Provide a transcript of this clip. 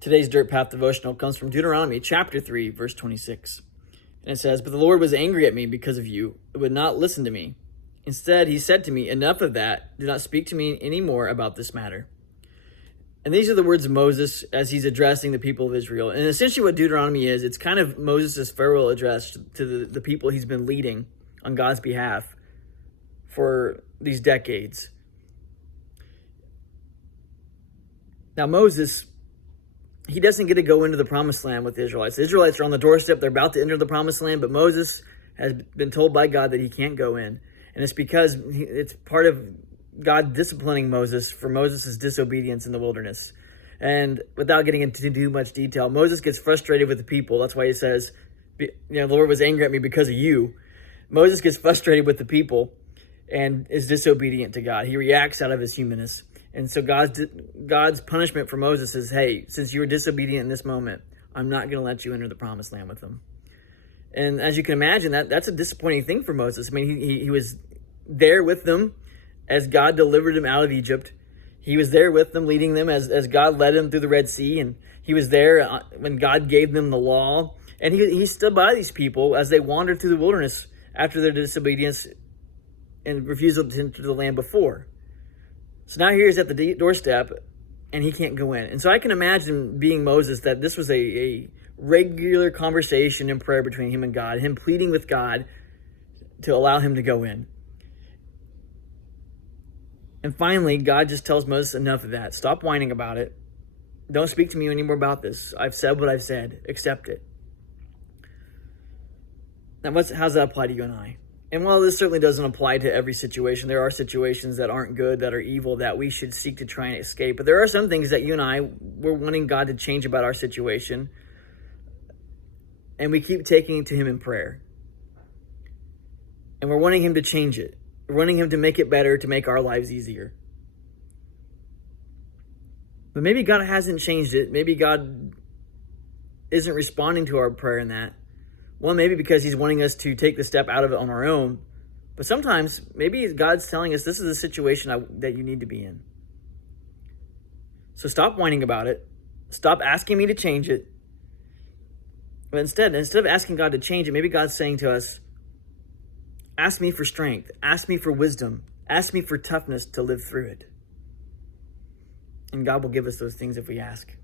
Today's Dirt Path devotional comes from Deuteronomy chapter 3, verse 26. And it says, "But the Lord was angry at me because of you, and would not listen to me. Instead, he said to me, 'Enough of that. Do not speak to me any more about this matter.'" And these are the words of Moses as he's addressing the people of Israel. And essentially what Deuteronomy is, it's kind of Moses' farewell address to the people he's been leading on God's behalf for these decades. Now, Moses, he doesn't get to go into the promised land with the Israelites. The Israelites are on the doorstep. They're about to enter the promised land, but Moses has been told by God that he can't go in. And it's because it's part of God disciplining Moses for Moses' disobedience in the wilderness. And without getting into too much detail, Moses gets frustrated with the people. That's why he says, the Lord was angry at me because of you. Moses gets frustrated with the people and is disobedient to God. He reacts out of his humanness. And so God's punishment for Moses is, hey, since you were disobedient in this moment, I'm not going to let you enter the promised land with them. And as you can imagine, that's a disappointing thing for Moses. I mean, he was there with them as God delivered him out of Egypt. He was there with them, leading them as God led him through the Red Sea. And he was there when God gave them the law. And he stood by these people as they wandered through the wilderness after their disobedience and refusal to enter the land before. So now here he's at the doorstep, and he can't go in. And so I can imagine being Moses that this was a regular conversation in prayer between him and God, him pleading with God to allow him to go in. And finally, God just tells Moses, enough of that. Stop whining about it. Don't speak to me anymore about this. I've said what I've said. Accept it. Now, how does that apply to you and I? And while this certainly doesn't apply to every situation, there are situations that aren't good, that are evil, that we should seek to try and escape. But there are some things that you and I, we're wanting God to change about our situation. And we keep taking it to him in prayer. And we're wanting him to change it. We're wanting him to make it better, to make our lives easier. But maybe God hasn't changed it. Maybe God isn't responding to our prayer in that. Well, maybe because he's wanting us to take the step out of it on our own. But sometimes, maybe God's telling us this is a situation that you need to be in. So stop whining about it. Stop asking me to change it. But instead of asking God to change it, maybe God's saying to us, ask me for strength. Ask me for wisdom. Ask me for toughness to live through it. And God will give us those things if we ask.